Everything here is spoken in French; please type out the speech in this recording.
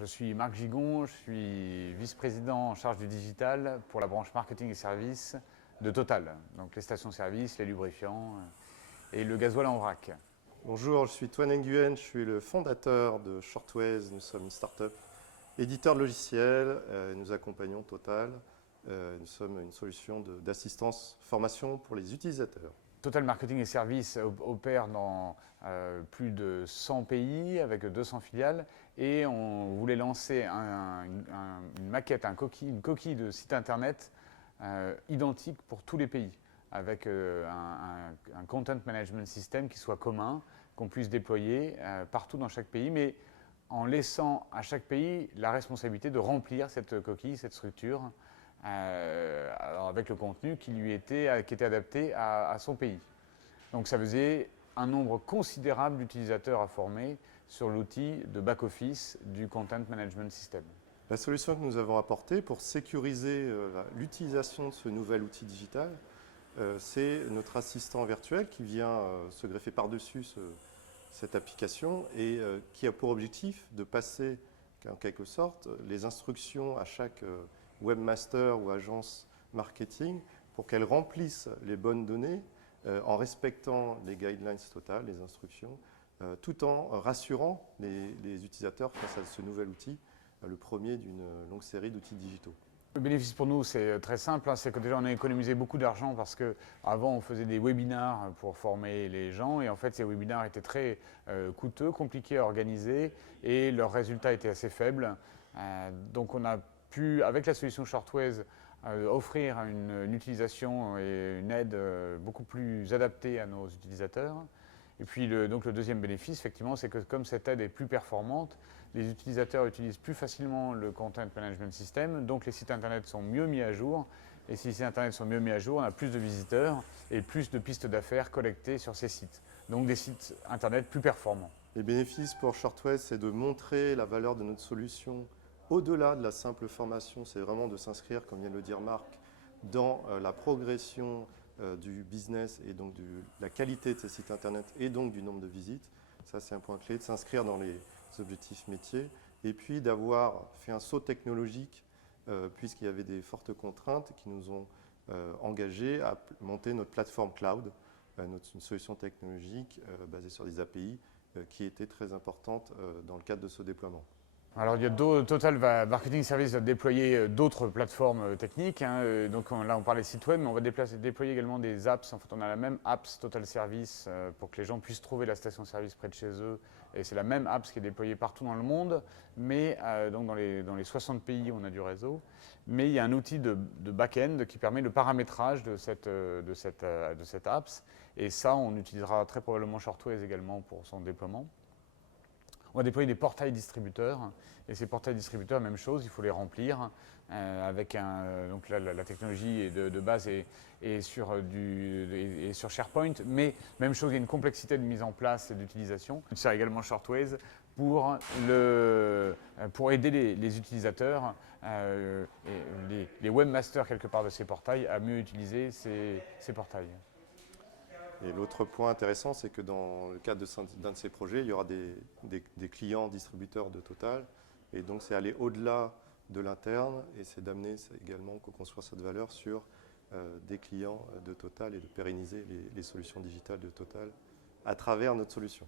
Je suis Marc Gigon, je suis vice-président en charge du digital pour la branche marketing et services de Total. Donc les stations-service, les lubrifiants et le gasoil en vrac. Bonjour, je suis Toine Nguyen, je suis le fondateur de Shortways. Nous sommes une start-up éditeur de logiciels, nous accompagnons Total. Nous sommes une solution d'assistance formation pour les utilisateurs. Total Marketing et Services opère dans plus de 100 pays avec 200 filiales et on voulait lancer une maquette, une coquille de site internet identique pour tous les pays avec un content management system qui soit commun, qu'on puisse déployer partout dans chaque pays, mais en laissant à chaque pays la responsabilité de remplir cette coquille, cette structure, alors avec le contenu qui était adapté à son pays. Donc ça faisait un nombre considérable d'utilisateurs à former sur l'outil de back-office du Content Management System. La solution que nous avons apportée pour sécuriser l'utilisation de ce nouvel outil digital, c'est notre assistant virtuel qui vient se greffer par-dessus cette application et qui a pour objectif de passer en quelque sorte les instructions à chaque webmaster ou agence marketing pour qu'elle remplisse les bonnes données en respectant les guidelines Total, les instructions, tout en rassurant les utilisateurs face à ce nouvel outil, le premier d'une longue série d'outils digitaux. Le bénéfice pour nous, c'est très simple, c'est que déjà on a économisé beaucoup d'argent parce qu'avant on faisait des webinars pour former les gens et en fait ces webinars étaient très coûteux, compliqués à organiser et leurs résultats étaient assez faibles. Donc on a pu, avec la solution Shortways, offrir une utilisation et une aide beaucoup plus adaptée à nos utilisateurs. Et puis donc le deuxième bénéfice, effectivement, c'est que comme cette aide est plus performante, les utilisateurs utilisent plus facilement le Content Management System, donc les sites internet sont mieux mis à jour. Et si les sites internet sont mieux mis à jour, on a plus de visiteurs et plus de pistes d'affaires collectées sur ces sites. Donc des sites internet plus performants. Les bénéfices pour Shortways, c'est de montrer la valeur de notre solution au-delà de la simple formation. C'est vraiment de s'inscrire, comme vient de le dire Marc, dans la progression du business et donc de la qualité de ces sites internet et donc du nombre de visites. Ça, c'est un point clé, de s'inscrire dans les objectifs métiers et puis d'avoir fait un saut technologique puisqu'il y avait des fortes contraintes qui nous ont engagés à monter notre plateforme cloud, une solution technologique basée sur des API qui était très importante dans le cadre de ce déploiement. Alors, Total Marketing Services va déployer d'autres plateformes techniques. Donc là, on parlait de sites web, mais on va déployer également des apps. En fait, on a la même apps Total Service pour que les gens puissent trouver la station-service près de chez eux. Et c'est la même apps qui est déployée partout dans le monde, mais donc dans les 60 pays où on a du réseau. Mais il y a un outil de back-end qui permet le paramétrage de cette apps. Et ça, on utilisera très probablement Shortways également pour son déploiement. On va déployer des portails distributeurs et ces portails distributeurs, même chose, il faut les remplir avec donc là, la technologie de base est sur SharePoint, mais même chose, il y a une complexité de mise en place et d'utilisation. On utilise également Shortways pour aider les utilisateurs, les webmasters quelque part de ces portails à mieux utiliser ces portails. Et l'autre point intéressant, c'est que dans le cadre d'un de ces projets, il y aura des clients distributeurs de Total. Et donc, c'est aller au-delà de l'interne et c'est d'amener également qu'on construise cette valeur sur des clients de Total et de pérenniser les solutions digitales de Total à travers notre solution.